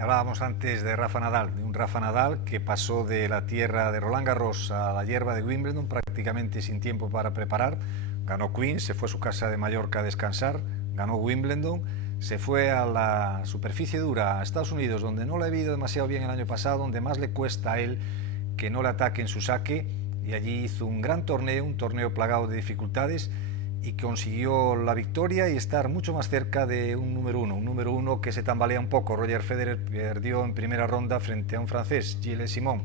Hablábamos antes de Rafa Nadal, de un Rafa Nadal que pasó de la tierra de Roland Garros a la hierba de Wimbledon prácticamente sin tiempo para preparar. Ganó Queens, se fue a su casa de Mallorca a descansar, ganó Wimbledon, se fue a la superficie dura, a Estados Unidos, donde no le ha ido demasiado bien el año pasado, donde más le cuesta a él que no le ataquen su saque, y allí hizo un gran torneo, un torneo plagado de dificultades, y consiguió la victoria y estar mucho más cerca de un número uno que se tambalea un poco. Roger Federer perdió en primera ronda frente a un francés, Gilles Simon.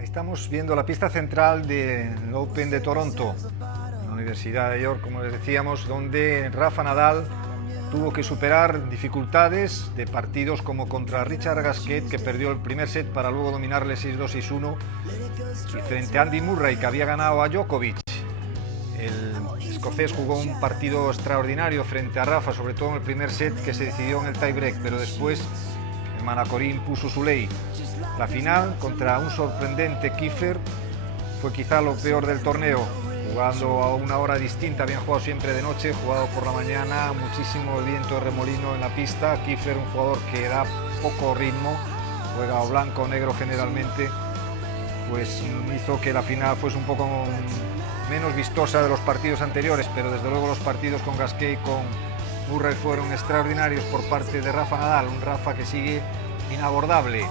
Estamos viendo la pista central del Open de Toronto, en la Universidad de York, como les decíamos, donde Rafa Nadal tuvo que superar dificultades de partidos como contra Richard Gasquet, que perdió el primer set para luego dominarle 6-2, 6-1, y frente a Andy Murray, que había ganado a Djokovic. El escocés jugó un partido extraordinario frente a Rafa, sobre todo en el primer set, que se decidió en el tiebreak, pero después el Manacorí impuso su ley. La final contra un sorprendente Kiefer fue quizá lo peor del torneo, jugando a una hora distinta. Habían jugado siempre de noche, jugado por la mañana, muchísimo viento de remolino en la pista. Kiefer, un jugador que da poco ritmo, juega o blanco o negro generalmente, pues hizo que la final fuese un poco menos vistosa de los partidos anteriores, pero desde luego los partidos con Gasquet y con Murray fueron extraordinarios por parte de Rafa Nadal, un Rafa que sigue inabordable,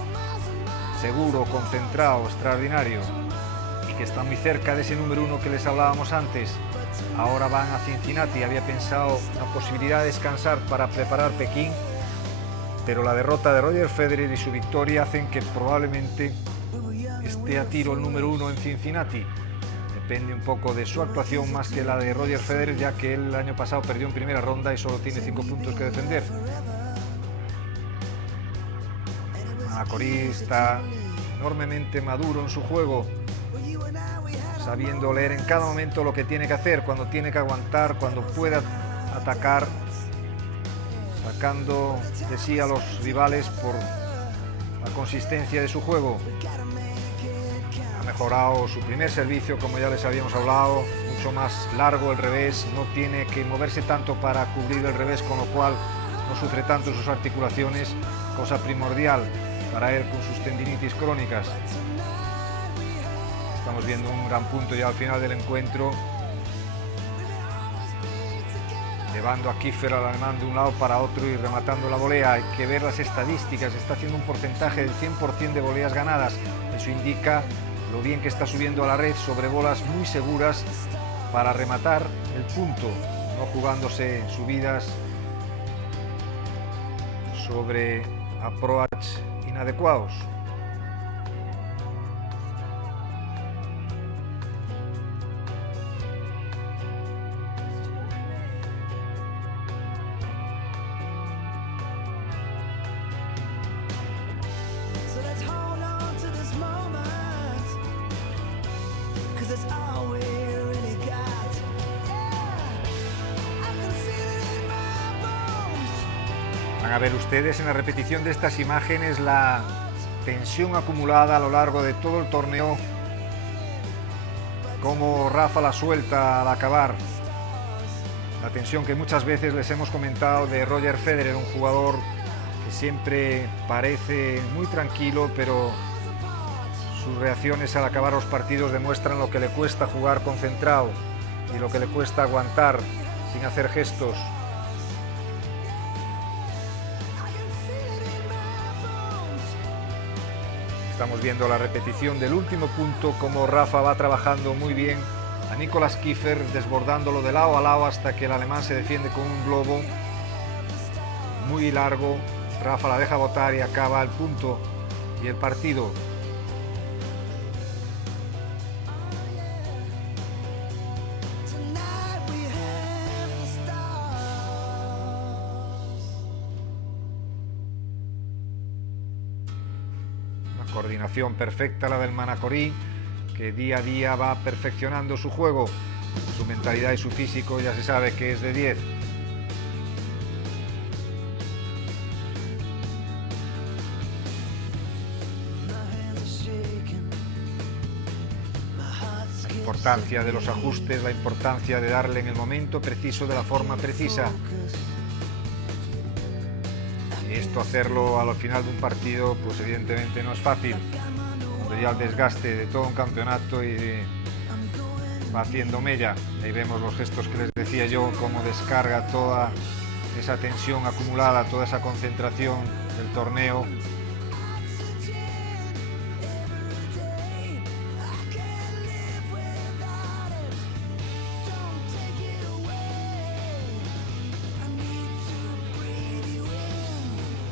seguro, concentrado, extraordinario, y que está muy cerca de ese número uno que les hablábamos antes. Ahora van a Cincinnati, había pensado la posibilidad de descansar para preparar Pekín, pero la derrota de Roger Federer y su victoria hacen que probablemente esté a tiro el número uno en Cincinnati. Depende un poco de su actuación más que la de Roger Federer, ya que él el año pasado perdió en primera ronda y solo tiene 5 puntos que defender. Manacorí está enormemente maduro en su juego, sabiendo leer en cada momento lo que tiene que hacer, cuando tiene que aguantar, cuando pueda atacar, sacando de sí a los rivales por la consistencia de su juego. Mejorado su primer servicio, como ya les habíamos hablado, mucho más largo el revés, no tiene que moverse tanto para cubrir el revés, con lo cual no sufre tanto sus articulaciones, cosa primordial para él con sus tendinitis crónicas. Estamos viendo un gran punto ya al final del encuentro, llevando a Kiefer, al alemán, de un lado para otro y rematando la volea. Hay que ver las estadísticas, está haciendo un porcentaje del 100% de voleas ganadas, eso indica lo bien que está subiendo a la red sobre bolas muy seguras para rematar el punto, no jugándose subidas sobre approach inadecuados. Van a ver ustedes en la repetición de estas imágenes la tensión acumulada a lo largo de todo el torneo, cómo Rafa la suelta al acabar. La tensión que muchas veces les hemos comentado de Roger Federer, un jugador que siempre parece muy tranquilo, pero sus reacciones al acabar los partidos demuestran lo que le cuesta jugar concentrado y lo que le cuesta aguantar sin hacer gestos. Estamos viendo la repetición del último punto, como Rafa va trabajando muy bien a Nicolas Kiefer, desbordándolo de lado a lado hasta que el alemán se defiende con un globo muy largo. Rafa la deja botar y acaba el punto y el partido. Coordinación perfecta la del Manacorí, que día a día va perfeccionando su juego. Su mentalidad y su físico ya se sabe que es de 10. La importancia de los ajustes, la importancia de darle en el momento preciso, de la forma precisa. esto hacerlo al final de un partido, pues evidentemente no es fácil. Cuando ya el desgaste de todo un campeonato y va haciendo mella. Ahí vemos los gestos que les decía yo, cómo descarga toda esa tensión acumulada, toda esa concentración del torneo.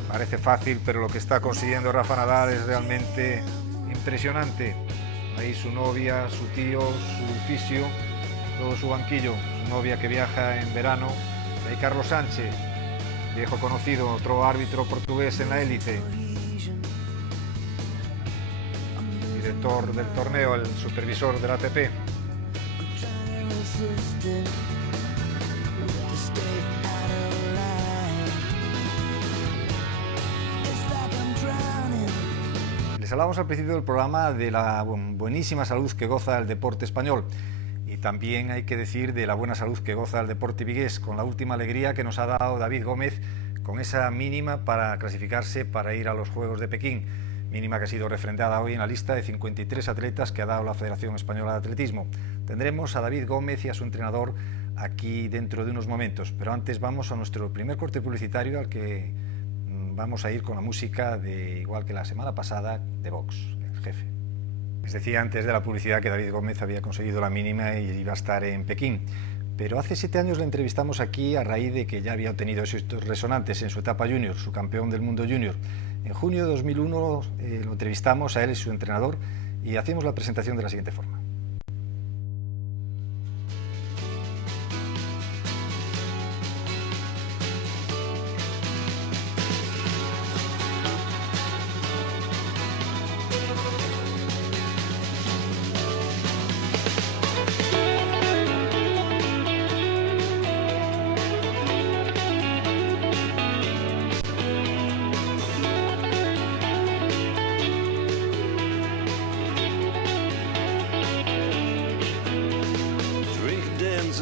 Parece fácil, pero lo que está consiguiendo Rafa Nadal es realmente impresionante. Ahí su novia, su tío, su fisio, todo su banquillo, su novia que viaja en verano. Ahí Carlos Sánchez, viejo conocido, otro árbitro portugués en la élite. Director del torneo, el supervisor del ATP. Les hablábamos al principio del programa de la buenísima salud que goza el deporte español y también hay que decir de la buena salud que goza el deporte vigués, con la última alegría que nos ha dado David Gómez con esa mínima para clasificarse para ir a los Juegos de Pekín, mínima que ha sido refrendada hoy en la lista de 53 atletas que ha dado la Federación Española de Atletismo. Tendremos a David Gómez y a su entrenador aquí dentro de unos momentos, pero antes vamos a nuestro primer corte publicitario al que vamos a ir con la música, de, igual que la semana pasada, de Vox, el jefe. Les decía antes de la publicidad que David Gómez había conseguido la mínima y iba a estar en Pekín, pero hace 7 años le entrevistamos aquí a raíz de que ya había obtenido éxitos resonantes en su etapa junior, su campeón del mundo junior. En junio de 2001 lo entrevistamos a él y su entrenador y hacemos la presentación de la siguiente forma.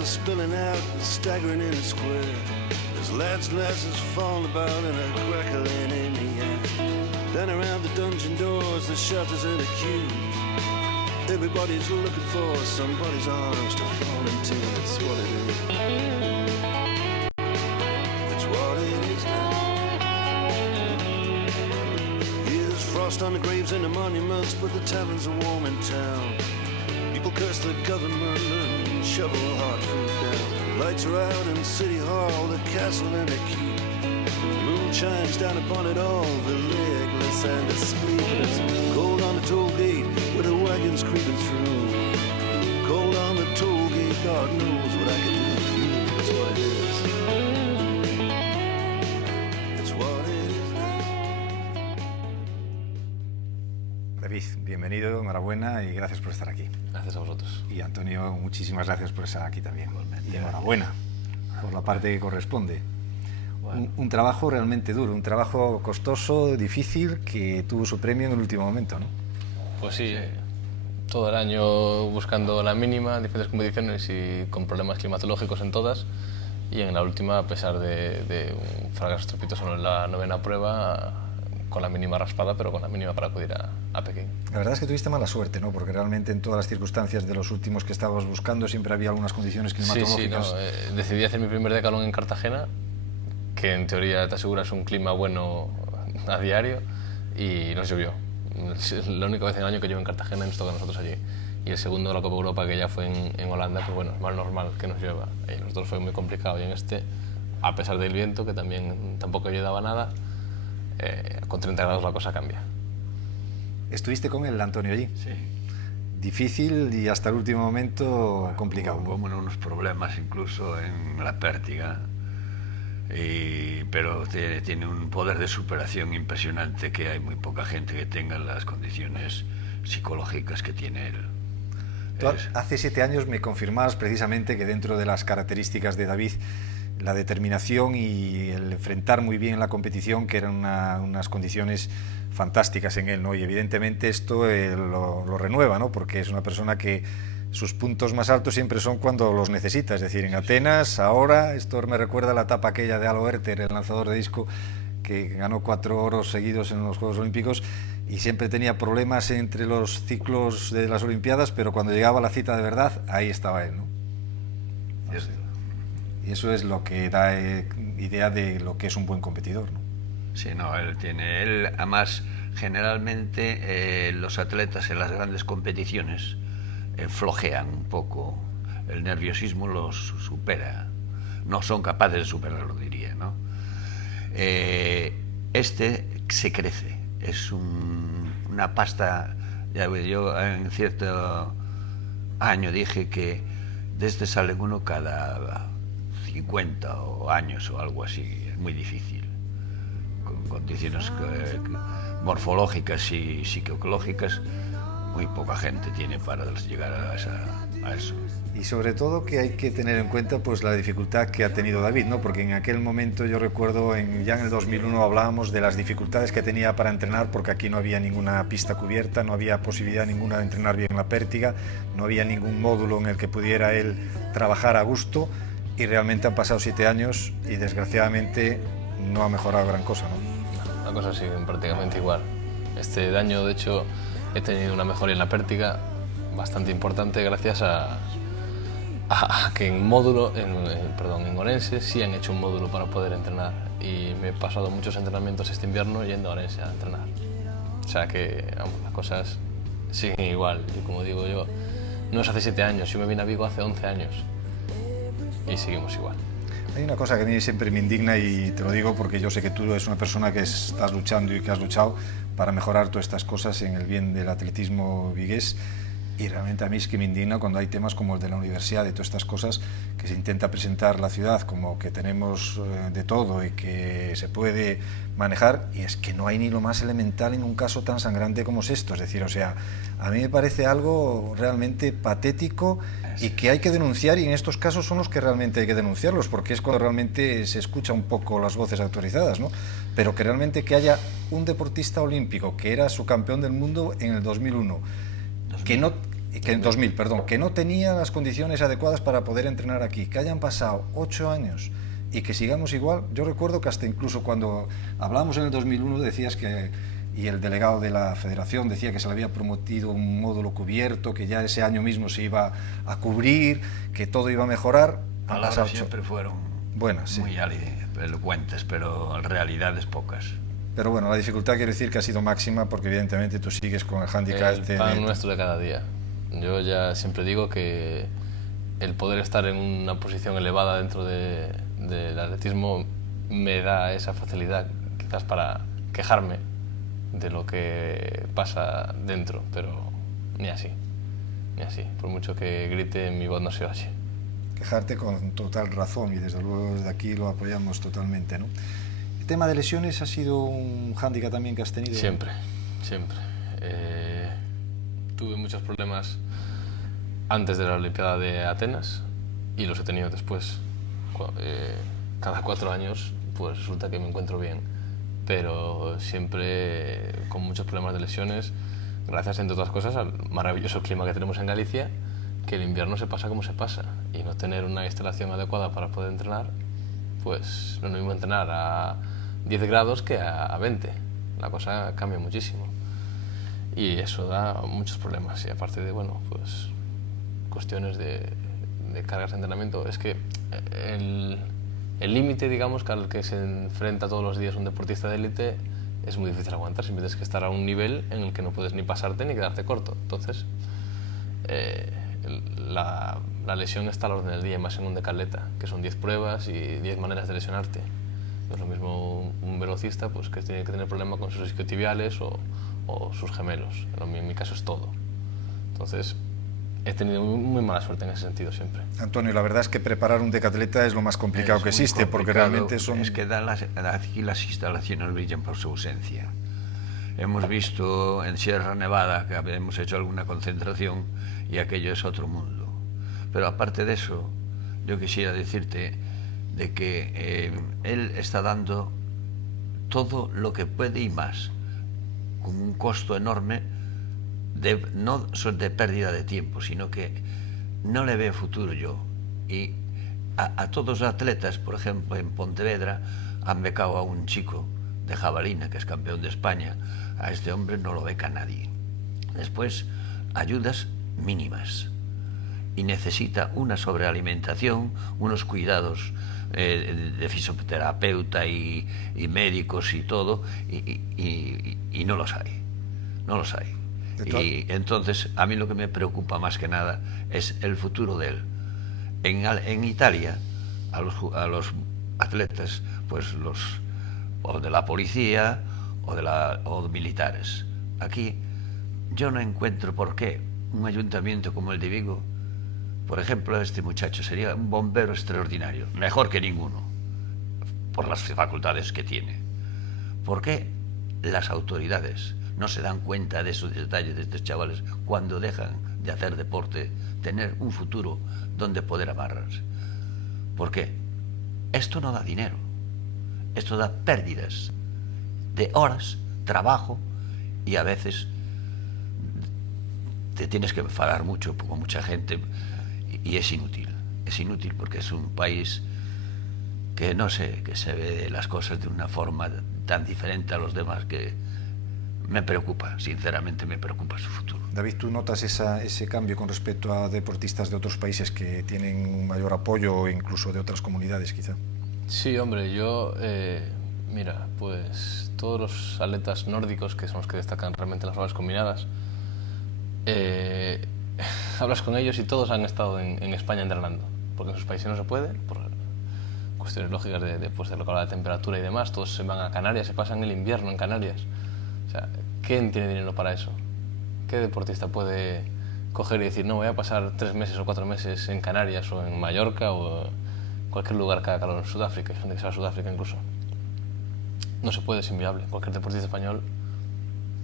Spilling out and staggering in the square. There's lads and lasses falling about and a crackling in the air. Then around the dungeon doors, the shelters and the queues. Everybody's looking for somebody's arms to fall into. That's what it is. That's what it is now. Yeah, there's frost on the graves and the monuments, but the taverns are warm in town. People curse the government and shovel hard food down. Lights are out in City Hall, the castle and the keep. The moon shines down upon it all, the legless and the sleepless. Cold on the toll gate with the wagons creeping through. Cold on the toll gate, God knows what I can do for you. That's what it is. That's what it is now. David, bienvenido, enhorabuena y gracias por estar aquí. Gracias a vosotros. Y Antonio, muchísimas gracias por estar aquí también. Y enhorabuena por la parte que corresponde. Bueno. Un trabajo realmente duro, un trabajo costoso, difícil, que tuvo su premio en el último momento, ¿no? Pues sí, todo el año buscando la mínima, diferentes competiciones y con problemas climatológicos en todas. Y en la última, a pesar de un fracaso estrepitoso en la 9ª prueba, con la mínima raspada, pero con la mínima para acudir a Pekín. La verdad es que tuviste mala suerte, ¿no? Porque realmente en todas las circunstancias de los últimos que estabas buscando siempre había algunas condiciones climatológicas. Sí, no, decidí hacer mi primer decalón en Cartagena, que en teoría te aseguras un clima bueno a diario, y nos llovió. Es la única vez en el año que llueve en Cartagena y nos toca a nosotros allí. Y el segundo de la Copa Europa, que ya fue en Holanda, pues bueno, es más normal que nos llueva. Y nosotros fue muy complicado. Y en este, a pesar del viento, que tampoco ayudaba nada, con 30 grados la cosa cambia. ¿Estuviste con él, Antonio, allí? Sí. Difícil y hasta el último momento complicado. Hubo unos problemas incluso en la pértiga, pero tiene un poder de superación impresionante que hay muy poca gente que tenga las condiciones psicológicas que tiene él. Hace 7 años me confirmabas precisamente que dentro de las características de David, la determinación y el enfrentar muy bien la competición, que eran unas condiciones fantásticas en él, ¿no? Y evidentemente esto lo renueva, ¿no? Porque es una persona que sus puntos más altos siempre son cuando los necesita, es decir, en Atenas, ahora, esto me recuerda a la etapa aquella de Alo Erter, el lanzador de disco, que ganó 4 oros seguidos en los Juegos Olímpicos y siempre tenía problemas entre los ciclos de las Olimpiadas, pero cuando llegaba la cita de verdad, ahí estaba él, ¿no? Y eso es lo que da idea de lo que es un buen competidor, ¿no? Sí, no, él además, generalmente los atletas en las grandes competiciones flojean un poco, el nerviosismo los supera, no son capaces de superarlo, diría, ¿no? Este se crece, es una pasta. Ya yo en cierto año dije que de este sale uno cada 50 años o algo así, es muy difícil, con condiciones morfológicas y psicológicas, muy poca gente tiene para llegar a eso. Y sobre todo que hay que tener en cuenta pues la dificultad que ha tenido David, ¿no? Porque en aquel momento yo recuerdo, ya en el 2001 hablábamos de las dificultades que tenía para entrenar, porque aquí no había ninguna pista cubierta, no había posibilidad ninguna de entrenar bien la pértiga, no había ningún módulo en el que pudiera él trabajar a gusto, y realmente han pasado 7 años y desgraciadamente no ha mejorado gran cosa, ¿no? La cosa sigue prácticamente igual. Este año, de hecho, he tenido una mejoría en la pértiga bastante importante gracias a que en Orense sí han hecho un módulo para poder entrenar, y me he pasado muchos entrenamientos este invierno yendo a Orense a entrenar. O sea que, vamos, las cosas siguen igual. Y como digo yo, no es hace 7 años, yo me vine a Vigo hace 11 años y seguimos igual. Hay una cosa que a mí siempre me indigna, y te lo digo porque yo sé que tú eres una persona que estás luchando y que has luchado para mejorar todas estas cosas en el bien del atletismo vigués, y realmente a mí es que me indigna cuando hay temas como el de la universidad, de todas estas cosas que se intenta presentar la ciudad como que tenemos de todo y que se puede manejar, y es que no hay ni lo más elemental en un caso tan sangrante como es esto. Es decir, o sea, a mí me parece algo realmente patético y que hay que denunciar, y en estos casos son los que realmente hay que denunciarlos, porque es cuando realmente se escucha un poco las voces autorizadas, ¿no? Pero que realmente que haya un deportista olímpico que era subcampeón del mundo en el 2001, que no tenía las condiciones adecuadas para poder entrenar aquí, que hayan pasado 8 años y que sigamos igual. Yo recuerdo que hasta incluso cuando hablamos en el 2001 decías que, y el delegado de la federación decía que se le había prometido un módulo cubierto, que ya ese año mismo se iba a cubrir, que todo iba a mejorar. Palabras siempre fueron buenas, sí, muy elocuentes, pero realidades pocas. Pero bueno, la dificultad quiero decir que ha sido máxima, porque evidentemente tú sigues con el hándicap el pan nuestro de cada día. Yo ya siempre digo que el poder estar en una posición elevada dentro del atletismo me da esa facilidad quizás para quejarme de lo que pasa dentro, pero ni así, por mucho que grite mi voz no se oye. Quejarte con total razón, y desde luego desde aquí lo apoyamos totalmente, ¿no? ¿El tema de lesiones ha sido un hándicap también que has tenido? Siempre. Tuve muchos problemas antes de la Olimpiada de Atenas y los he tenido después. Cada 4 años pues resulta que me encuentro bien, pero siempre con muchos problemas de lesiones, gracias, entre otras cosas, al maravilloso clima que tenemos en Galicia, que el invierno se pasa como se pasa, y no tener una instalación adecuada para poder entrenar, pues no es lo mismo entrenar a 10 grados que a 20. La cosa cambia muchísimo y eso da muchos problemas, y aparte de, bueno, pues cuestiones de cargas de entrenamiento. Es que el límite, digamos, al que se enfrenta todos los días un deportista de élite es muy difícil aguantar. Siempre tienes que estar a un nivel en el que no puedes ni pasarte ni quedarte corto. Entonces la lesión está a la orden del día, más en un decaleta, que son 10 pruebas y 10 maneras de lesionarte. No es lo mismo un velocista, pues, que tiene que tener problema con sus isquiotibiales o sus gemelos. En mi caso es todo. Entonces he tenido muy mala suerte en ese sentido siempre. Antonio, la verdad es que preparar un decatleta es lo más complicado que existe, porque realmente son... Es que aquí las instalaciones brillan por su ausencia. Hemos visto en Sierra Nevada que hemos hecho alguna concentración y aquello es otro mundo. Pero aparte de eso, yo quisiera decirte de que él está dando todo lo que puede y más, con un costo enorme, no solo de pérdida de tiempo, sino que no le veo futuro yo. Y a todos los atletas, por ejemplo, en Pontevedra han becado a un chico de jabalina, que es campeón de España, a este hombre no lo beca nadie. Después, ayudas mínimas. Y necesita una sobrealimentación, unos cuidados de fisioterapeuta y médicos y todo, y no los hay. No los hay. Y entonces, a mí lo que me preocupa más que nada es el futuro de él. En Italia, a los atletas, pues o de la policía o militares. Aquí yo no encuentro por qué un ayuntamiento como el de Vigo, por ejemplo, este muchacho sería un bombero extraordinario, mejor que ninguno, por las facultades que tiene. ¿Por qué las autoridades no se dan cuenta de esos detalles de estos chavales cuando dejan de hacer deporte, tener un futuro donde poder amarrarse? ¿Por qué? Esto no da dinero, esto da pérdidas de horas, trabajo, y a veces te tienes que enfadar mucho con mucha gente, y es inútil porque es un país que no sé, que se ve las cosas de una forma tan diferente a los demás que me preocupa, sinceramente me preocupa su futuro. David, ¿tú notas ese cambio con respecto a deportistas de otros países que tienen un mayor apoyo, incluso de otras comunidades quizá? Sí, hombre, yo, mira, pues todos los atletas nórdicos, que son los que destacan realmente en las pruebas combinadas, hablas con ellos y todos han estado en España entrenando, porque en sus países no se puede, por cuestiones lógicas de lo que habla de temperatura y demás. Todos se van a Canarias, se pasan el invierno en Canarias. O sea, ¿quién tiene dinero para eso? ¿Qué deportista puede coger y decir, no, voy a pasar 3 meses o 4 meses en Canarias o en Mallorca o en cualquier lugar que haga calor, en Sudáfrica? Hay gente que se va a Sudáfrica incluso. No se puede, es inviable. Cualquier deportista español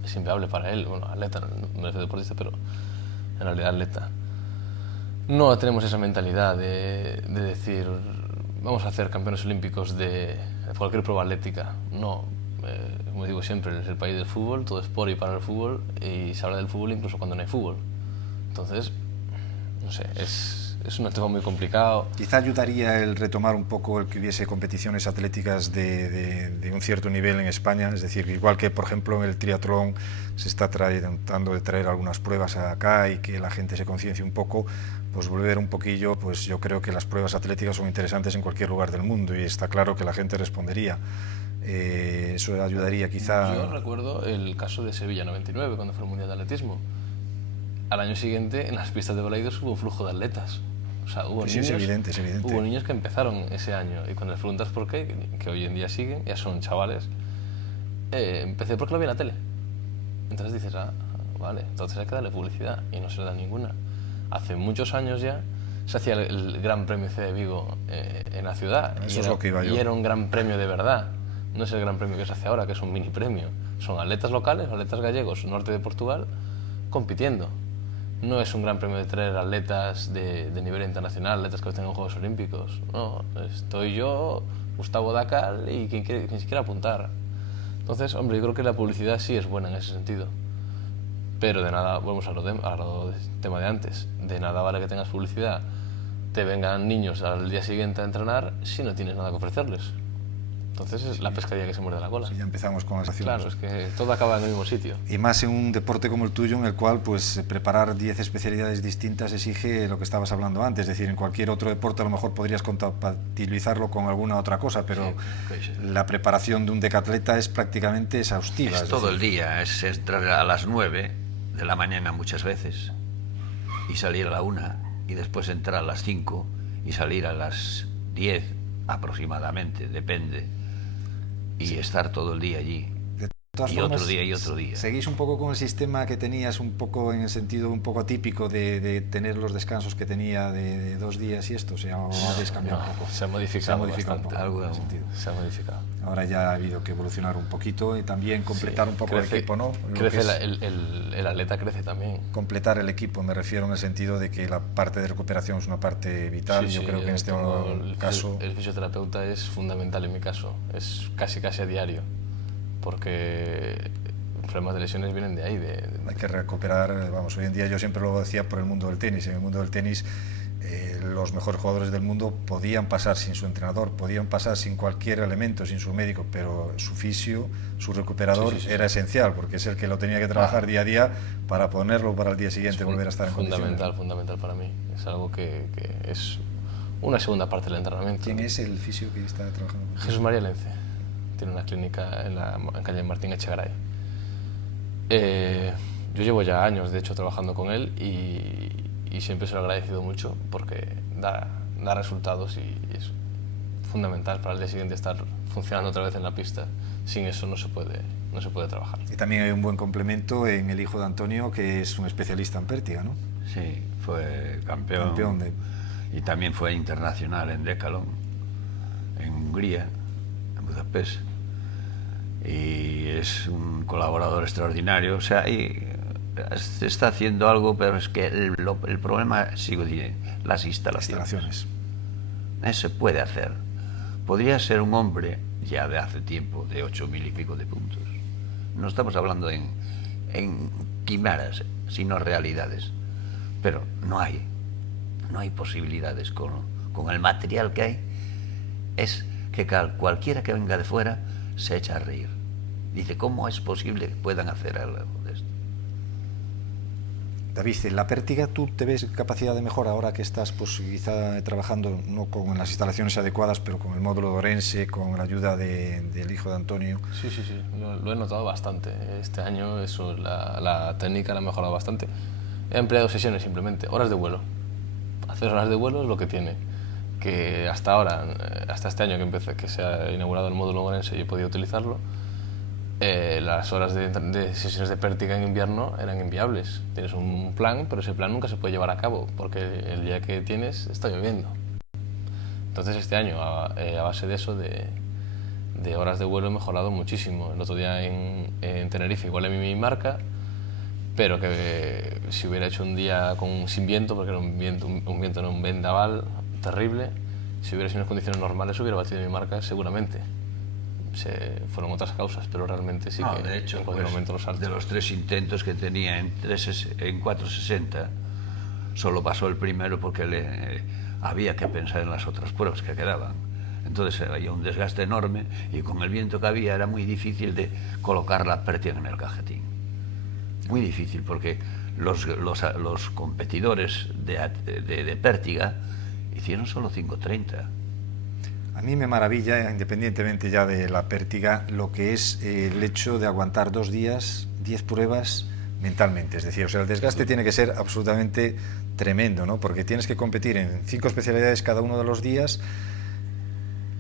es inviable para él. Bueno, atleta, no es deportista, pero en realidad atleta. No tenemos esa mentalidad de decir, vamos a hacer campeones olímpicos de cualquier prueba atlética. No, como digo siempre, es el país del fútbol, todo es por y para el fútbol, y se habla del fútbol incluso cuando no hay fútbol. Entonces, no sé, es un tema muy complicado. Quizá ayudaría el retomar un poco el que hubiese competiciones atléticas de un cierto nivel en España, es decir, igual que por ejemplo en el triatlón se está tratando de traer algunas pruebas acá y que la gente se conciencie un poco, pues volver un poquillo, pues yo creo que las pruebas atléticas son interesantes en cualquier lugar del mundo y está claro que la gente respondería. Eso ayudaría quizá. Yo recuerdo el caso de Sevilla 99, cuando fue el Mundial de Atletismo. Al año siguiente, en las pistas de Balaidos hubo un flujo de atletas. O sea, hubo niños, es evidente. Hubo niños que empezaron ese año, y cuando les preguntas por qué, que hoy en día siguen, ya son chavales, empecé porque lo vi en la tele. Entonces dices, vale, entonces hay que darle publicidad, y no se le da ninguna. Hace muchos años ya se hacía el Gran Premio C de Vigo en la ciudad. Eso es lo que iba yo. Y era un gran premio de verdad. No es el gran premio que se hace ahora, que es un mini premio. Son atletas locales, atletas gallegos, norte de Portugal, compitiendo. No es un gran premio de traer atletas de nivel internacional, atletas que estén en Juegos Olímpicos. No, estoy yo, Gustavo Dacal y quien se quiera apuntar. Entonces, hombre, yo creo que la publicidad sí es buena en ese sentido. Pero de nada, volvemos a lo del tema de antes, de nada vale que tengas publicidad, te vengan niños al día siguiente a entrenar si no tienes nada que ofrecerles. Entonces es la pescadilla que se muerde la cola. Sí, ya empezamos con las acciones. Claro, es que todo acaba en el mismo sitio. Y más en un deporte como el tuyo, en el cual pues preparar 10 especialidades distintas exige lo que estabas hablando antes. Es decir, en cualquier otro deporte a lo mejor podrías compatibilizarlo con alguna otra cosa, pero sí. La preparación de un decatleta es prácticamente exhaustiva. Es todo el día, es entrar a las 9 de la mañana muchas veces y salir a la 1 y después entrar a las 5 y salir a las 10 aproximadamente, depende. Y estar todo el día allí. De todas y formas, otro día y otro día. ¿Seguís un poco con el sistema que tenías, un poco en el sentido un poco atípico de tener los descansos que tenía de 2 días y esto? O sea, ¿o habéis cambiado un poco? Se ha modificado bastante, un poco. Algo en ese sentido. Se ha modificado. Ahora ya ha habido que evolucionar un poquito y también completar un poco el equipo, ¿no? Crece el atleta crece también. Completar el equipo, me refiero en el sentido de que la parte de recuperación es una parte vital. Sí, yo creo que en este caso... El fisioterapeuta es fundamental en mi caso, es casi a diario, porque problemas de lesiones vienen de ahí. Hay que recuperar, vamos, hoy en día yo siempre lo decía por el mundo del tenis. En el mundo del tenis los mejores jugadores del mundo podían pasar sin su entrenador, podían pasar sin cualquier elemento, sin su médico, pero su fisio, su recuperador era esencial, porque es el que lo tenía que trabajar día a día para ponerlo para el día siguiente volver a estar en condiciones. Fundamental para mí. Es algo que es una segunda parte del entrenamiento. ¿Quién es el fisio que está trabajando con Jesús María Lence. Tiene una clínica en calle Martín Echegaray. Yo llevo ya años, de hecho, trabajando con él y siempre se lo he agradecido mucho porque da resultados y es fundamental para el día siguiente estar funcionando otra vez en la pista. Sin eso no se puede trabajar. Y también hay un buen complemento en el hijo de Antonio, que es un especialista en pértiga, ¿no? Sí, fue campeón y también fue internacional en Decathlon, en Hungría, en Budapest. Y es un colaborador extraordinario. O sea, se está haciendo algo, pero es que el problema, sigo diciendo, las instalaciones. Se puede hacer. Podría ser un hombre ya de hace tiempo de 8.000 y pico de puntos. No estamos hablando en quimeras, sino realidades. Pero no hay posibilidades con el material que hay. Es que cualquiera que venga de fuera se echa a reír. Dice, ¿cómo es posible que puedan hacer algo de esto? David, en la pértiga, ¿tú te ves capacidad de mejora ahora que estás pues quizá trabajando no con las instalaciones adecuadas, pero con el módulo de Orense, con la ayuda del hijo de Antonio? Sí, lo he notado bastante. Este año la técnica la ha mejorado bastante. He empleado sesiones simplemente, horas de vuelo. Hacer horas de vuelo es lo que tiene. Que hasta ahora, hasta este año que se ha inaugurado el módulo Orense y he podido utilizarlo, las horas de sesiones de pértiga en invierno eran inviables. Tienes un plan, pero ese plan nunca se puede llevar a cabo porque el día que tienes está lloviendo. Entonces este año, a base de eso, de horas de vuelo, he mejorado muchísimo. El otro día en Tenerife igual en mi marca, pero que si hubiera hecho un día sin viento, porque era un viento no, un vendaval terrible, si hubiera sido unas condiciones normales hubiera batido mi marca seguramente. Fueron otras causas, pero realmente sí que de hecho, en cualquier momento los saltos. De los 3 intentos que tenía en 4.60, solo pasó el primero porque había que pensar en las otras pruebas que quedaban. Entonces había un desgaste enorme y con el viento que había era muy difícil de colocar la pértiga en el cajetín. Muy difícil, porque los competidores de pértiga hicieron solo 5.30. A mí me maravilla, independientemente ya de la pértiga, lo que es el hecho de aguantar 2 días, 10 pruebas mentalmente. Es decir, o sea, el desgaste tiene que ser absolutamente tremendo, ¿no? Porque tienes que competir en 5 especialidades cada uno de los días,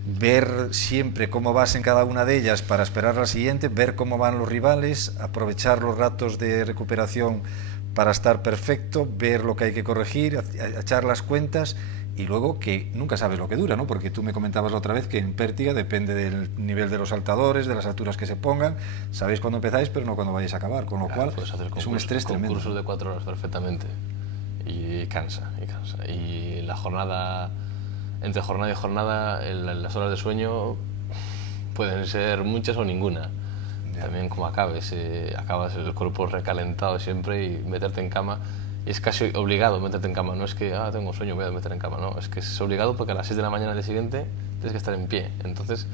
ver siempre cómo vas en cada una de ellas para esperar la siguiente, ver cómo van los rivales, aprovechar los ratos de recuperación para estar perfecto, ver lo que hay que corregir, echar las cuentas. Y luego que nunca sabes lo que dura, ¿no? Porque tú me comentabas la otra vez que en pértiga depende del nivel de los saltadores, de las alturas que se pongan. Sabéis cuándo empezáis, pero no cuándo vais a acabar. Con lo cual es un estrés tremendo. Concursos de 4 horas perfectamente. Y cansa. Y la jornada, entre jornada y jornada, las horas de sueño pueden ser muchas o ninguna. Ya. También como acabas el cuerpo recalentado siempre y meterte en cama. Es casi obligado meterte en cama, no es que tengo sueño, voy a meter en cama, no, es que es obligado porque a las 6 de la mañana del día siguiente tienes que estar en pie. Entonces,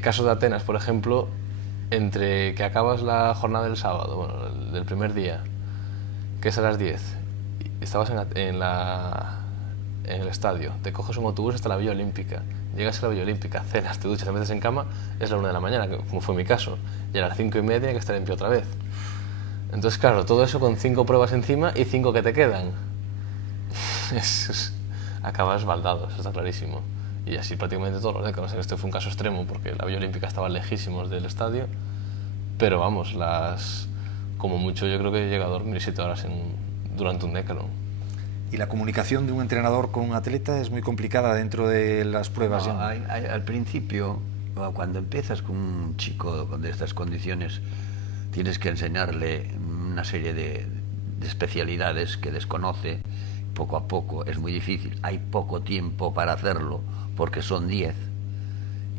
caso de Atenas, por ejemplo, entre que acabas la jornada del sábado, bueno, del primer día, que es a las 10, estabas en el estadio, te coges un autobús hasta la Villa Olímpica, llegas a la Villa Olímpica, cenas, te duchas, te metes en cama, es la 1 de la mañana, como fue mi caso, y a las 5:30 hay que estar en pie otra vez. Entonces, claro, todo eso con 5 pruebas encima y 5 que te quedan. Acabas baldado, eso está clarísimo. Y así prácticamente todos los décadas. Este fue un caso extremo porque la Villa Olímpica estaba lejísimos del estadio. Pero vamos, como mucho yo creo que llega a dormir 7 horas durante un décalo. ¿Y la comunicación de un entrenador con un atleta es muy complicada dentro de las pruebas? No, al principio, cuando empiezas con un chico de estas condiciones, tienes que enseñarle una serie de especialidades que desconoce poco a poco. Es muy difícil, hay poco tiempo para hacerlo porque son 10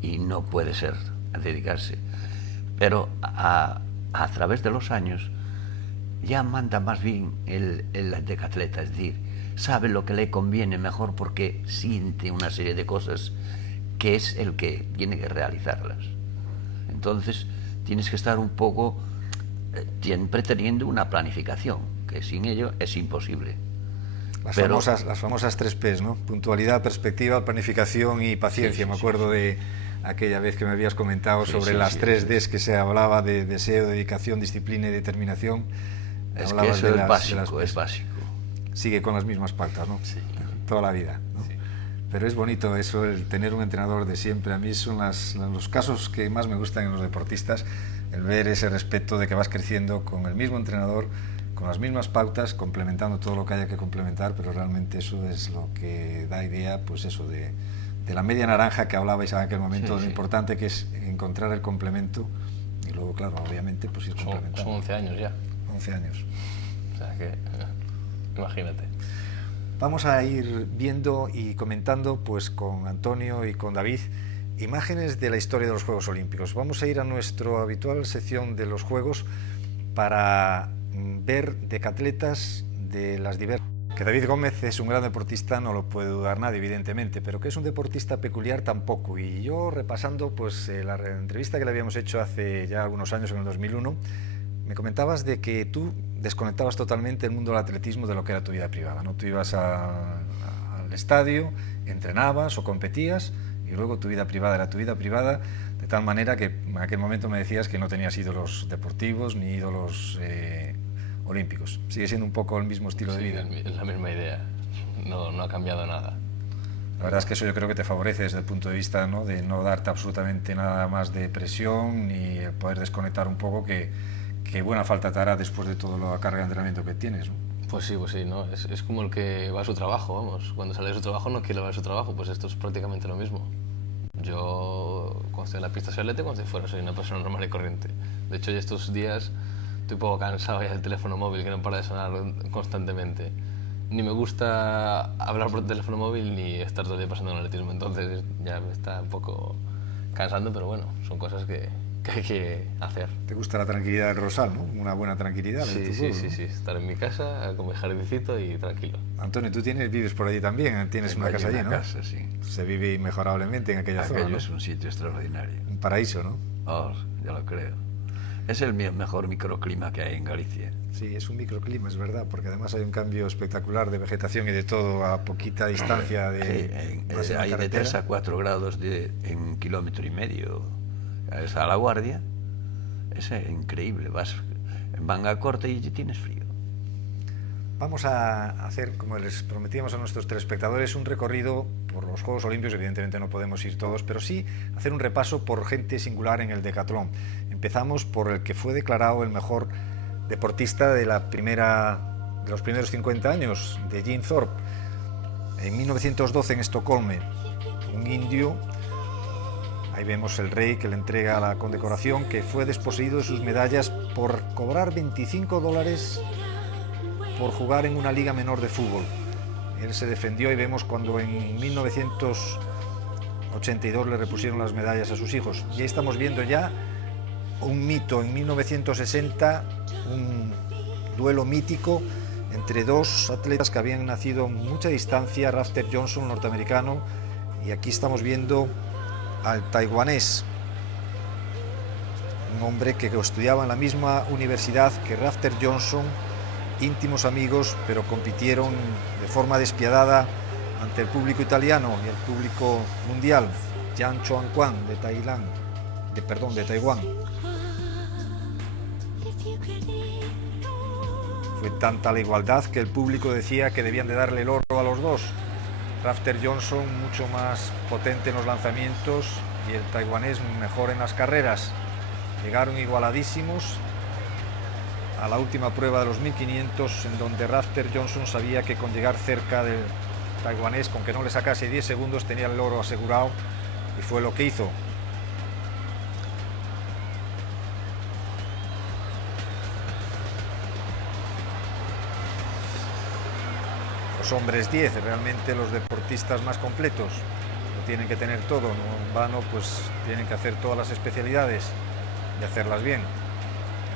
y no puede ser dedicarse. Pero a través de los años ya manda más bien el decatleta, es decir, sabe lo que le conviene mejor porque siente una serie de cosas que es el que tiene que realizarlas. Entonces tienes que estar un poco siempre teniendo una planificación, que sin ello es imposible. Las famosas 3 P's, ¿no? Puntualidad, perspectiva, planificación y paciencia. Me acuerdo de aquella vez que me habías comentado sobre las 3 Ds que se hablaba de deseo, dedicación, disciplina y determinación. Es que eso es básico, es básico. Sigue con las mismas pautas, ¿no? Sí. Toda la vida, ¿no? Sí. Pero es bonito eso, el tener un entrenador de siempre. A mí son los casos que más me gustan en los deportistas, el ver ese respeto de que vas creciendo con el mismo entrenador, con las mismas pautas, complementando todo lo que haya que complementar, pero realmente eso es lo que da idea, pues eso, de la media naranja que hablabais en aquel momento, de lo importante que es encontrar el complemento y luego, claro, obviamente, pues ir complementando. Son 11 años ya. 11 años. O sea que, imagínate. Vamos a ir viendo y comentando, pues con Antonio y con David, imágenes de la historia de los Juegos Olímpicos. Vamos a ir a nuestra habitual sección de los Juegos para ver decatletas de las diversas. Que David Gómez es un gran deportista, no lo puede dudar nadie, evidentemente, pero que es un deportista peculiar tampoco. Y yo, repasando pues la entrevista que le habíamos hecho hace ya algunos años, en el 2001, me comentabas de que tú desconectabas totalmente el mundo del atletismo de lo que era tu vida privada, ¿no? Tú ibas al estadio, entrenabas o competías y luego tu vida privada era tu vida privada, de tal manera que en aquel momento me decías que no tenías ídolos deportivos ni ídolos olímpicos. Sigue siendo un poco el mismo estilo de vida. Es la misma idea, no ha cambiado nada. La verdad es que eso yo creo que te favorece desde el punto de vista, ¿no?, de no darte absolutamente nada más de presión ni poder desconectar un poco, que buena falta te hará después de toda la carga de entrenamiento que tienes, ¿no? Pues sí, ¿no? Es como el que va a su trabajo, vamos. Cuando sale de su trabajo no quiere ir a su trabajo, pues esto es prácticamente lo mismo. Yo, cuando estoy en la pista soy atleta, cuando estoy fuera soy una persona normal y corriente. De hecho, ya estos días estoy un poco cansado ya del teléfono móvil, que no para de sonar constantemente. Ni me gusta hablar por teléfono móvil ni estar todo el día pasando en el atletismo, entonces ya me está un poco cansando, pero bueno, son cosas que hay que hacer. ¿Te gusta la tranquilidad del Rosal, no? Una buena tranquilidad. Sí, estar en mi casa con mi jardincito y tranquilo. Antonio, tú vives por allí también, tienes una casa allí, ¿no? Casa, sí. Se vive inmejorablemente en aquella zona, ¿no? Aquello es un sitio extraordinario. Un paraíso, ¿no? Oh, ya lo creo. Es el mejor microclima que hay en Galicia. Sí, es un microclima, es verdad, porque además hay un cambio espectacular de vegetación y de todo a poquita distancia de... Sí, hay de 3 a 4 grados en 1,5 kilómetros. Es a La Guardia, es increíble, vas en manga corta y tienes frío. Vamos a hacer, como les prometíamos a nuestros telespectadores, un recorrido por los Juegos Olímpicos. Evidentemente no podemos ir todos, pero sí hacer un repaso por gente singular en el decatlón. Empezamos por el que fue declarado el mejor deportista de los primeros 50 años, de Jim Thorpe. En 1912 en Estocolmo, un indio. Ahí vemos el rey que le entrega la condecoración, que fue desposeído de sus medallas por cobrar $25 por jugar en una liga menor de fútbol. Él se defendió y vemos cuando en 1982 le repusieron las medallas a sus hijos. Y ahí estamos viendo ya un mito en 1960, un duelo mítico entre dos atletas que habían nacido a mucha distancia, Rafter Johnson, norteamericano, y aquí estamos viendo al taiwanés, un hombre que estudiaba en la misma universidad que Rafter Johnson, íntimos amigos, pero compitieron de forma despiadada ante el público italiano y el público mundial. Yang Chuan-Kwan de Taiwán. Fue tanta la igualdad que el público decía que debían de darle el oro a los dos. Rafter Johnson mucho más potente en los lanzamientos y el taiwanés mejor en las carreras. Llegaron igualadísimos a la última prueba de los 1500, en donde Rafter Johnson sabía que con llegar cerca del taiwanés, con que no le sacase 10 segundos, tenía el oro asegurado, y fue lo que hizo. Los hombres 10, realmente los deportistas más completos, lo tienen que tener todo, no en vano, pues tienen que hacer todas las especialidades y hacerlas bien.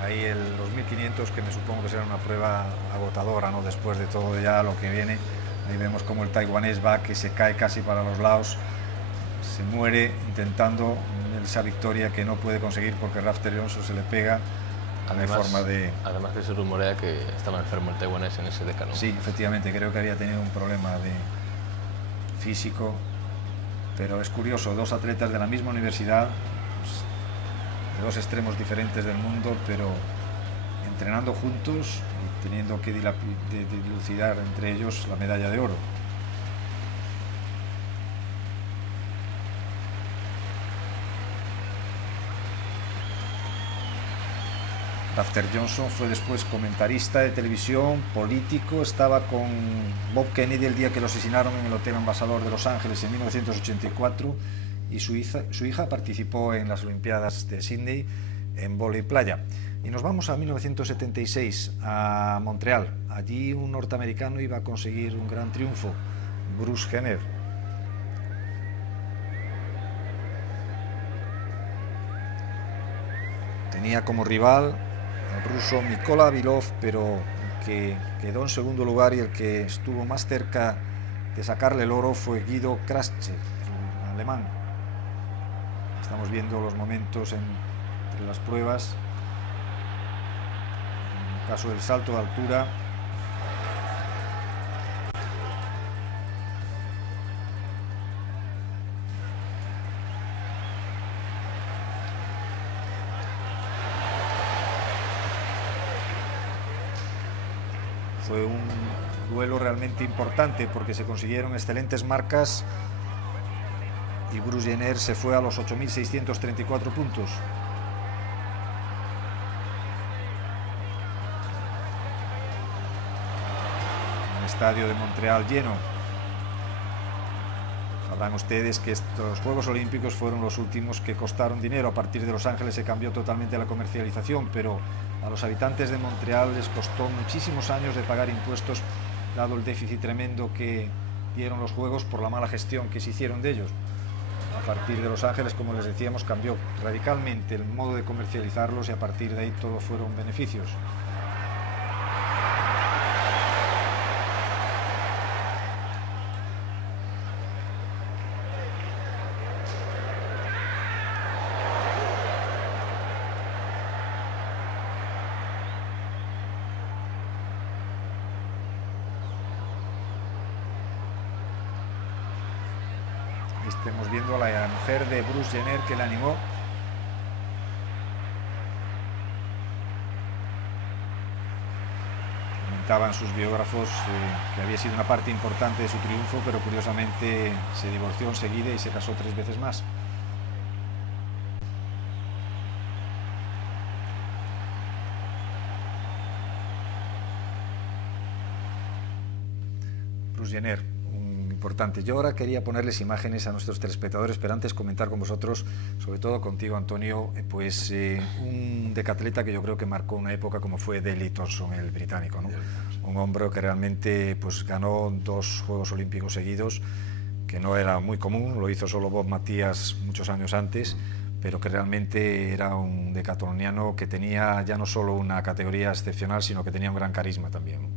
Ahí los 1500, que me supongo que será una prueba agotadora, ¿no?, después de todo ya lo que viene, Ahí vemos como el taiwanés va, que se cae casi para los lados, se muere intentando esa victoria que no puede conseguir porque Rafter Johnson se le pega. Además que se rumorea que estaba enfermo el taiwanés en ese decano. Sí, efectivamente, creo que había tenido un problema físico, pero es curioso, dos atletas de la misma universidad, pues, de dos extremos diferentes del mundo, pero entrenando juntos y teniendo que dilucidar entre ellos la medalla de oro. Rafter Johnson fue después comentarista de televisión, político, estaba con Bob Kennedy el día que lo asesinaron en el Hotel Ambassador de Los Ángeles en 1984 y su hija participó en las Olimpiadas de Sydney en vóley playa. Y nos vamos a 1976, a Montreal. Allí un norteamericano iba a conseguir un gran triunfo, Bruce Jenner. Tenía como rival el ruso Mykola Avilov, pero que quedó en segundo lugar, y el que estuvo más cerca de sacarle el oro fue Guido Kraschek, el alemán. Estamos viendo los momentos entre las pruebas. En el caso del salto de altura, fue un duelo realmente importante porque se consiguieron excelentes marcas y Bruce Jenner se fue a los 8.634 puntos. Un estadio de Montreal lleno. Sabrán ustedes que estos Juegos Olímpicos fueron los últimos que costaron dinero. A partir de Los Ángeles se cambió totalmente la comercialización, pero a los habitantes de Montreal les costó muchísimos años de pagar impuestos, dado el déficit tremendo que dieron los Juegos por la mala gestión que se hicieron de ellos. A partir de Los Ángeles, como les decíamos, cambió radicalmente el modo de comercializarlos y a partir de ahí todo fueron beneficios. Estamos viendo a la mujer de Bruce Jenner que la animó. Comentaban sus biógrafos que había sido una parte importante de su triunfo, pero curiosamente se divorció enseguida y se casó 3 veces más. Bruce Jenner, importante. Yo ahora quería ponerles imágenes a nuestros telespectadores, pero antes comentar con vosotros, sobre todo contigo, Antonio, pues un decatleta que yo creo que marcó una época, como fue Daley Thompson, el británico, ¿no? Un hombre que realmente pues ganó 2 Juegos Olímpicos seguidos, que no era muy común, lo hizo solo Bob Matías muchos años antes, pero que realmente era un decatloniano que tenía ya no solo una categoría excepcional, sino que tenía un gran carisma también, ¿no?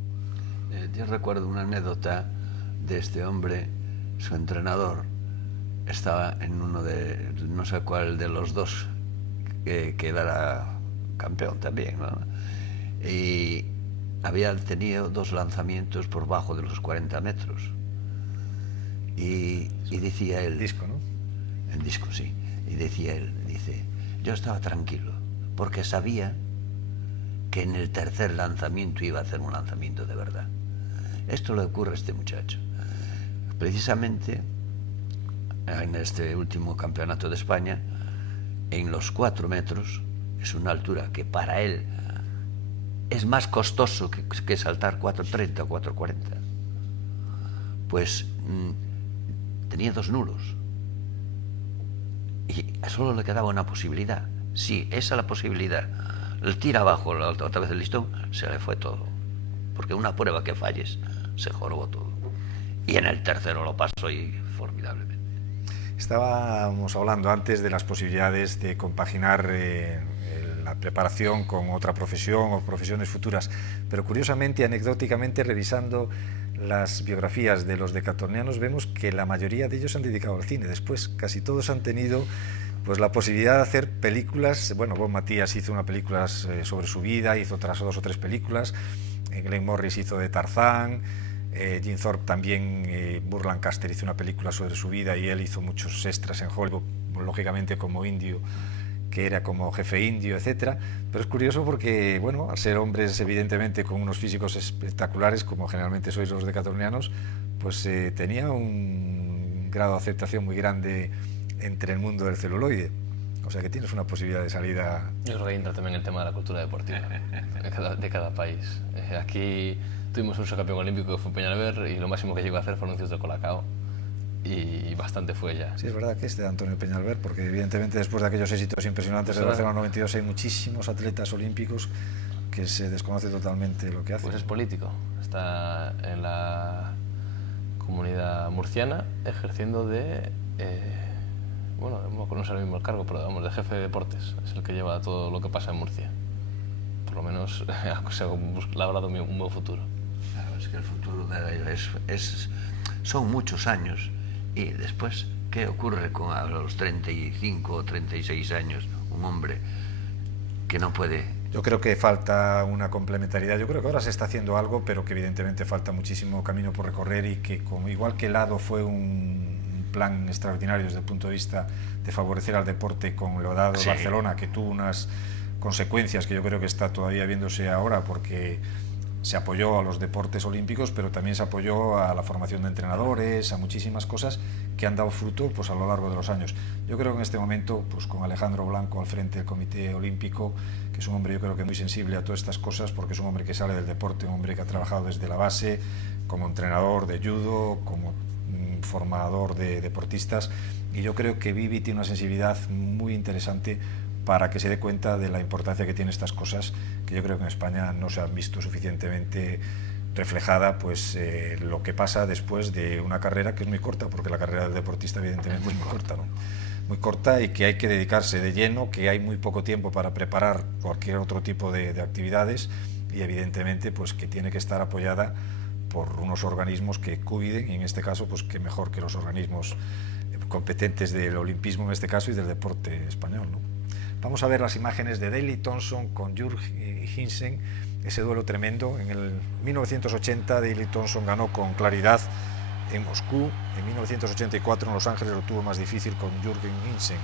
Yo recuerdo una anécdota de este hombre. Su entrenador estaba en uno de, no sé cuál de los dos que quedara campeón también, ¿no? Y había tenido 2 lanzamientos por bajo de los 40 metros y decía él, en disco, ¿no? En disco, sí. Y decía él, dice, yo estaba tranquilo porque sabía que en el tercer lanzamiento iba a hacer un lanzamiento de verdad. Esto le ocurre a este muchacho. Precisamente en este último campeonato de España, en los 4 metros, es una altura que para él es más costoso que saltar 4.30 o 4.40, pues tenía 2 nulos y solo le quedaba una posibilidad. Si esa la posibilidad le tira abajo otra vez el listón, se le fue todo, porque una prueba que falles se jorobó todo. Y en el tercero lo pasó y formidablemente. Estábamos hablando antes de las posibilidades de compaginar la preparación con otra profesión o profesiones futuras, pero curiosamente, anecdóticamente, revisando las biografías de los decatlonianos vemos que la mayoría de ellos se han dedicado al cine. Después casi todos han tenido pues la posibilidad de hacer películas. Bueno, Bob Matías hizo una película sobre su vida, hizo otras 2 o 3 películas. Glenn Morris hizo de Tarzán. Jim Thorpe también, Burt Lancaster hizo una película sobre su vida y él hizo muchos extras en Hollywood, lógicamente como indio, que era como jefe indio, etcétera. Pero es curioso porque, bueno, al ser hombres evidentemente con unos físicos espectaculares, como generalmente sois los decatlonianos, pues tenía un grado de aceptación muy grande entre el mundo del celuloide. O sea que tienes una posibilidad de salida. Yo creo que entra también el tema de la cultura deportiva de cada país. Aquí tuvimos un subcampeón olímpico que fue Peñalver y lo máximo que llegó a hacer fueron un cius de Colacao. Y bastante fue ya. Sí, es verdad que es de Antonio Peñalver, porque evidentemente después de aquellos éxitos impresionantes de Barcelona 92 hay muchísimos atletas olímpicos que se desconoce totalmente lo que hacen. Pues es político, está en la comunidad murciana ejerciendo de, bueno, no sé ahora mismo el cargo, pero vamos, de jefe de deportes, es el que lleva todo lo que pasa en Murcia. Por lo menos se ha labrado un buen futuro. Claro, es que el futuro son muchos años. Y después, ¿qué ocurre con a los 35 o 36 años un hombre que no puede? Yo creo que falta una complementariedad. Yo creo que ahora se está haciendo algo, pero que evidentemente falta muchísimo camino por recorrer y que, como, igual que el ADO fue un plan extraordinario desde el punto de vista de favorecer al deporte con lo dado Sí. Barcelona, que tuvo unas consecuencias que yo creo que está todavía viéndose ahora, porque se apoyó a los deportes olímpicos, pero también se apoyó a la formación de entrenadores, a muchísimas cosas que han dado fruto pues, a lo largo de los años. Yo creo que en este momento, pues, con Alejandro Blanco al frente del Comité Olímpico, que es un hombre yo creo que muy sensible a todas estas cosas, porque es un hombre que sale del deporte, un hombre que ha trabajado desde la base, como entrenador de judo, como formador de deportistas, y yo creo que Bibi tiene una sensibilidad muy interesante para que se dé cuenta de la importancia que tienen estas cosas, que yo creo que en España no se han visto suficientemente reflejada, pues lo que pasa después de una carrera que es muy corta, porque la carrera del deportista evidentemente es muy corta, ¿no? Muy corta, y que hay que dedicarse de lleno, que hay muy poco tiempo para preparar cualquier otro tipo de actividades, y evidentemente pues que tiene que estar apoyada por unos organismos que cuiden, y en este caso pues que mejor que los organismos competentes del olimpismo en este caso y del deporte español, ¿no? Vamos a ver las imágenes de Daley Thompson con Jürg Hinsen, ese duelo tremendo. En el 1980 Daley Thompson ganó con claridad en Moscú, en 1984 en Los Ángeles lo tuvo más difícil con Jürgen Hinsen.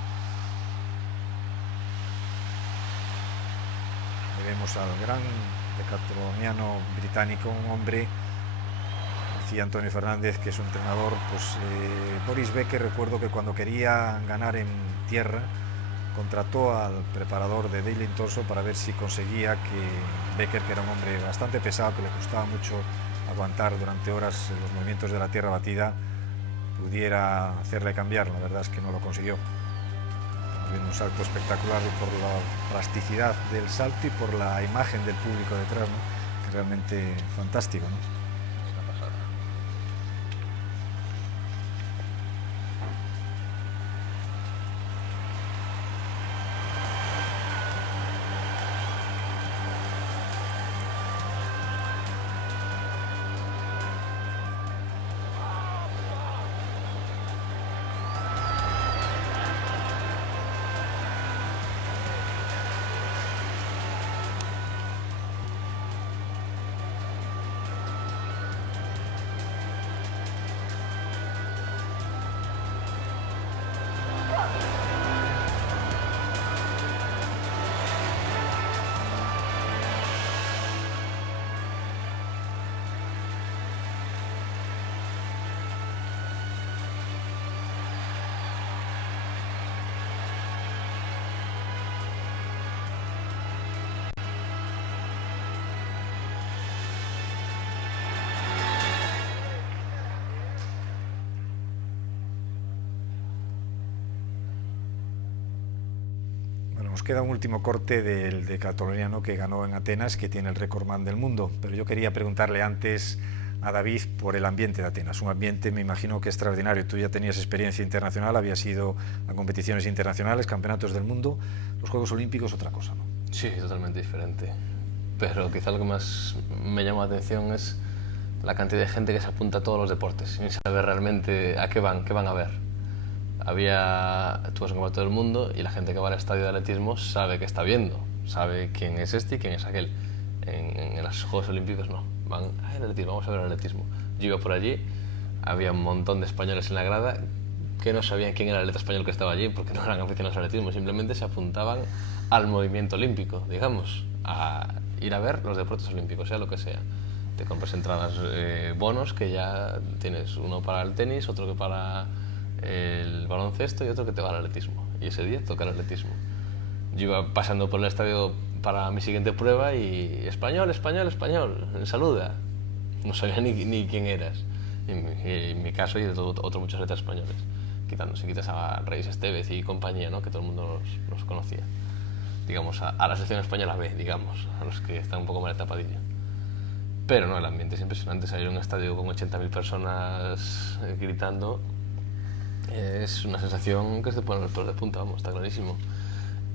Ahí vemos al gran decatloniano británico, un hombre, decía Antonio Fernández, que es un entrenador, pues Boris Becker, recuerdo que cuando quería ganar en tierra, contrató al preparador de Daley Thompson para ver si conseguía que Becker, que era un hombre bastante pesado, que le costaba mucho aguantar durante horas los movimientos de la tierra batida, pudiera hacerle cambiar. La verdad es que no lo consiguió. Estamos viendo un salto espectacular por la plasticidad del salto y por la imagen del público detrás, ¿no? Que es realmente fantástico, ¿no? Nos queda un último corte del decatloniano que ganó en Atenas, que tiene el récordman del mundo, pero yo quería preguntarle antes a David por el ambiente de Atenas, un ambiente, me imagino, que extraordinario. Tú ya tenías experiencia internacional, habías ido a competiciones internacionales, campeonatos del mundo, los Juegos Olímpicos, otra cosa, ¿no? Sí, totalmente diferente, pero quizá lo que más me llama la atención es la cantidad de gente que se apunta a todos los deportes sin saber realmente a qué van a ver. Tú vas a encontrar todo el mundo y la gente que va al estadio de atletismo sabe qué está viendo, sabe quién es este y quién es aquel. En los Juegos Olímpicos no, van al atletismo, vamos a ver el atletismo. Yo iba por allí, había un montón de españoles en la grada que no sabían quién era el atleta español que estaba allí porque no eran aficionados al atletismo, simplemente se apuntaban al movimiento olímpico, digamos, a ir a ver los deportes olímpicos, sea lo que sea. Te compras entradas, bonos, que ya tienes uno para el tenis, otro que para el baloncesto y otro que te va al atletismo. Y ese día toca el atletismo. Yo iba pasando por el estadio para mi siguiente prueba y español, español, español, saluda. No sabía ni quién eras. En mi caso y de otros muchos atletas españoles. Si quitas a Reyes Estevez y compañía, ¿no? Que todo el mundo los conocía. Digamos, a la selección española B, digamos, a los que están un poco mal tapadillo. Pero no, el ambiente es impresionante. Salir a un estadio con 80.000 personas gritando es una sensación que se te pone los pelos de punta, vamos, está clarísimo.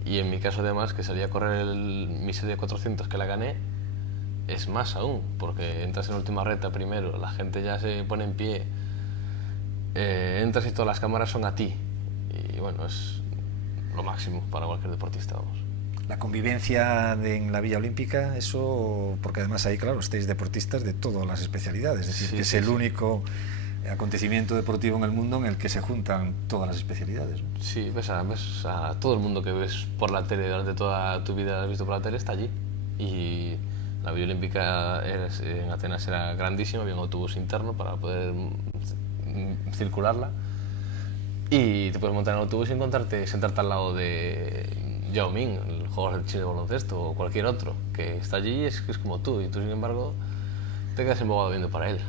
Y en mi caso, además, que salí a correr mi serie de 400 que la gané, es más aún, porque entras en la última recta primero, la gente ya se pone en pie, entras y todas las cámaras son a ti. Y bueno, es lo máximo para cualquier deportista, vamos. La convivencia en la Villa Olímpica, eso, porque además ahí, claro, estáis deportistas de todas las especialidades, es decir, que es el único acontecimiento deportivo en el mundo en el que se juntan todas las especialidades, ¿no? Sí, ves a todo el mundo que ves por la tele durante toda tu vida, has visto por la tele, está allí. Y la Villa Olímpica en Atenas era grandísima, había un autobús interno para poder circularla. Y te puedes montar en el autobús y sentarte al lado de Yao Ming, el jugador de Chile de baloncesto, o cualquier otro que está allí y es como tú, y tú, sin embargo, te quedas embobado viendo para él.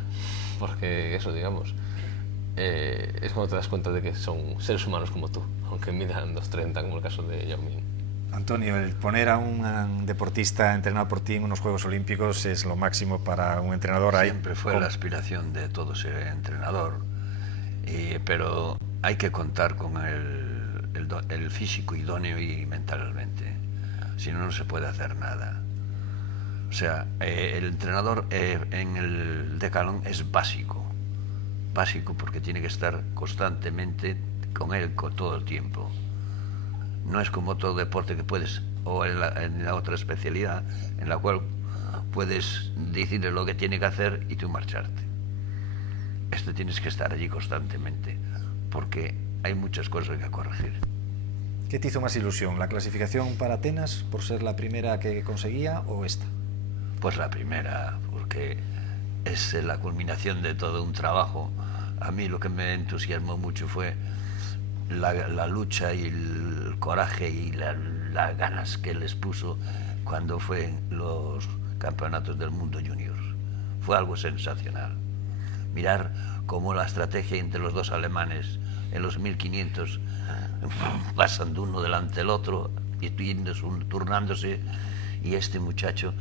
Porque eso, digamos, es cuando te das cuenta de que son seres humanos como tú, aunque midan 2,30 como el caso de Yao Ming. Antonio, el poner a un deportista entrenado por ti en unos Juegos Olímpicos es lo máximo para un entrenador. Siempre fue la aspiración de todo ser entrenador, pero hay que contar con el físico idóneo y mentalmente, si no, no se puede hacer nada. O sea, el entrenador en el decalón es básico porque tiene que estar constantemente con él todo el tiempo. No es como todo deporte que puedes, o en la otra especialidad, en la cual puedes decirle lo que tiene que hacer y tú marcharte. Tienes que estar allí constantemente, porque hay muchas cosas que corregir. ¿Qué te hizo más ilusión, la clasificación para Atenas, por ser la primera que conseguía, o esta? Pues la primera, porque es la culminación de todo un trabajo. A mí lo que me entusiasmó mucho fue la lucha y el coraje y las ganas que les puso cuando fue los campeonatos del mundo juniors. Fue algo sensacional. Mirar cómo la estrategia entre los dos alemanes en los 1500 pasan de uno delante del otro y turnándose, y este muchacho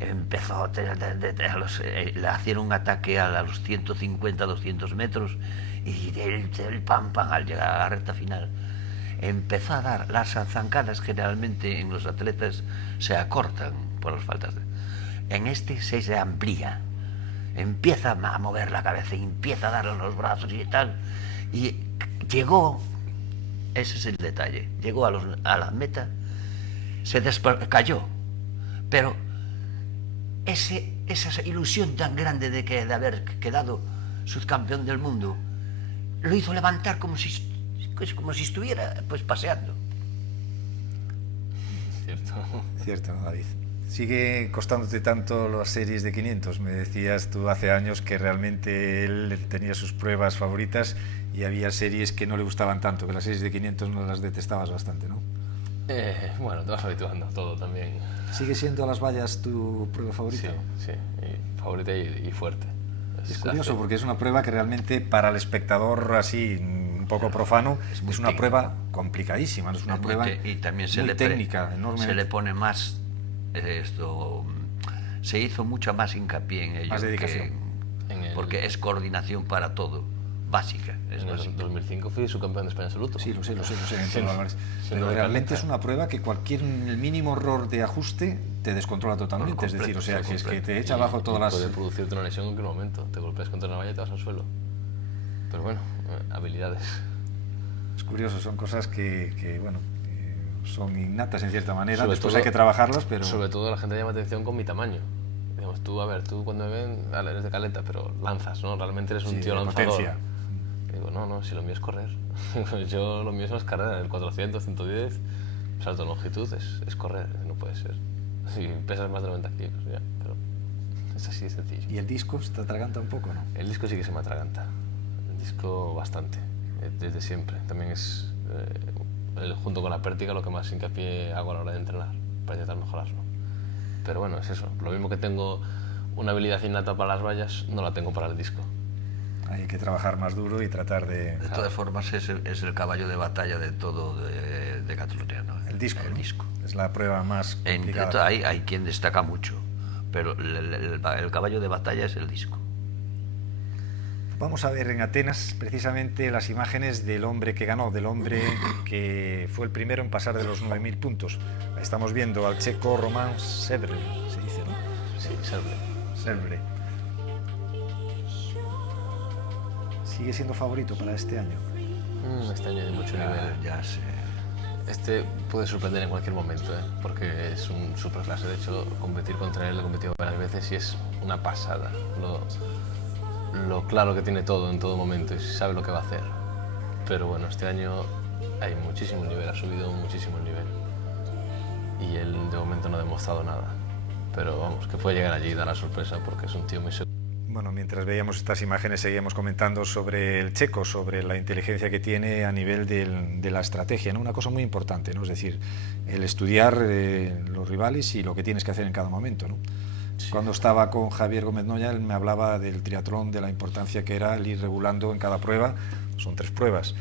empezó le hacían un ataque a los 150, 200 metros y el pam al llegar a la recta final empezó a dar las zancadas. Generalmente en los atletas se acortan por las faltas, en se amplía, empieza a mover la cabeza y empieza a darle los brazos y tal, y llegó, ese es el detalle, llegó a la meta, cayó, pero esa ilusión tan grande de haber quedado subcampeón del mundo lo hizo levantar como si estuviera pues paseando. Cierto, David. ¿Sigue costándote tanto las series de 500? Me decías tú hace años que realmente él tenía sus pruebas favoritas y había series que no le gustaban tanto, que las series de 500 no las detestabas bastante, ¿no? Bueno, te vas habituando a todo también. ¿Sigue siendo las vallas tu prueba favorita? Sí, favorita y fuerte. Es curioso porque es una prueba que realmente para el espectador así un poco profano es una prueba complicadísima, es una prueba y también muy técnica, enorme. Se le pone más se hizo mucha más hincapié en ello, más dedicación, porque es coordinación para todo, básica. En el 2005 fui subcampeón de España absoluto. Sí, lo sé. Pero realmente es una prueba que el mínimo error de ajuste te descontrola totalmente, Por es decir, o sea, completo, que es que completo. te echa abajo todas las... Puede producirte una lesión en cualquier momento. Te golpeas contra una valla y te vas al suelo. Pero bueno, habilidades. Es curioso, son cosas que, bueno, son innatas en cierta manera, Sobre después todo- hay que trabajarlas, pero... Sobre todo la gente llama atención con mi tamaño. Digamos, tú, a ver, tú cuando me ven, vale, eres de caleta, pero lanzas, ¿no? Realmente eres un Sí, tío de lanzador. potencia. Y digo, no, si lo mío es correr. Yo, lo mío no es carrera, el 400, 110, salto de longitud, es correr, no puede ser. Si pesas más de 90 kilos, ya, pero es así de sencillo. ¿Y el disco se te atraganta un poco, no? El disco sí que se me atraganta, el disco bastante, desde siempre. También es, junto con la pértiga, lo que más hincapié hago a la hora de entrenar, para intentar mejorarlo. Pero bueno, es eso, lo mismo que tengo una habilidad innata para las vallas, no la tengo para el disco. Hay que trabajar más duro y tratar de... De todas formas, es el caballo de batalla de todo de Cataluña, ¿no? El disco, El ¿no? disco. Es la prueba más complicada. Hay quien destaca mucho, pero el caballo de batalla es el disco. Vamos a ver en Atenas precisamente las imágenes del hombre que ganó, del hombre que fue el primero en pasar de los 9.000 puntos. Estamos viendo al checo Roman Sebre, se dice, ¿no? Sí, serve. Sebre. ¿Sigue siendo favorito para este año? Este año hay mucho nivel. Ya sé. Este puede sorprender en cualquier momento, porque es un superclase. De hecho, competir contra él, he competido varias veces y es una pasada. Lo claro que tiene todo en todo momento y sabe lo que va a hacer. Pero bueno, este año hay muchísimo nivel, ha subido muchísimo el nivel. Y él de momento no ha demostrado nada. Pero vamos, que puede llegar allí y dar la sorpresa porque es un tío muy seguro. Bueno, mientras veíamos estas imágenes seguíamos comentando sobre el checo, sobre la inteligencia que tiene a nivel de la estrategia, ¿no? Una cosa muy importante, ¿no? Es decir, el estudiar los rivales y lo que tienes que hacer en cada momento, ¿no? Sí. Cuando estaba con Javier Gómez Noya, él me hablaba del triatlón, de la importancia que era el ir regulando en cada prueba, son 3 pruebas,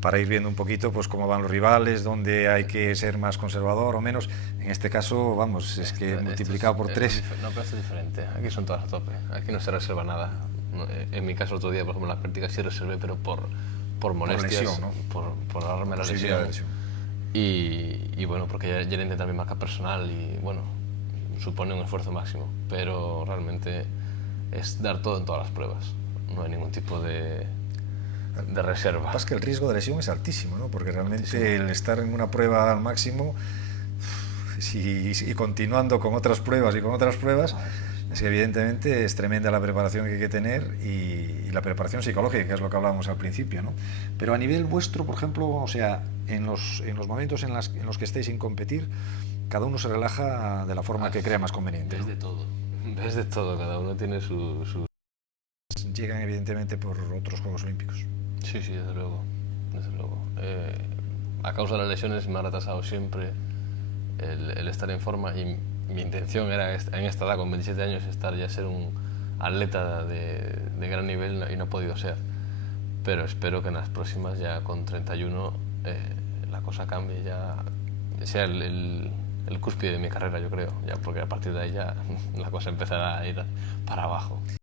para ir viendo un poquito pues cómo van los rivales, dónde hay que ser más conservador o menos. En este caso, vamos, es que multiplicado por 3. No, pero esto es diferente. Aquí son todas a tope. Aquí no se reserva nada. En mi caso, otro día, por ejemplo, las prácticas sí reservé, pero por molestias, por lesión, ¿no? por agarrarme la lesión. Y bueno, porque ya le intenté mi marca personal y bueno, supone un esfuerzo máximo. Pero realmente es dar todo en todas las pruebas. No hay ningún tipo de reserva. Lo que pasa es que el riesgo de lesión es altísimo, ¿no? Porque realmente el estar en una prueba al máximo y continuando con otras pruebas y con otras pruebas, es que evidentemente es tremenda la preparación que hay que tener y la preparación psicológica, que es lo que hablábamos al principio, ¿no? Pero a nivel vuestro, por ejemplo, o sea, en los momentos en los que estéis sin competir, cada uno se relaja de la forma que crea más conveniente, ¿no? Ves de todo, cada uno tiene su... Llegan evidentemente por otros Juegos Olímpicos. Sí, desde luego. A causa de las lesiones me ha retrasado siempre el estar en forma y mi intención era en esta edad, con 27 años, ser un atleta de gran nivel y no ha podido ser. Pero espero que en las próximas, ya con 31, la cosa cambie, ya sea el cúspide de mi carrera, yo creo, ya, porque a partir de ahí ya la cosa empezará a ir para abajo.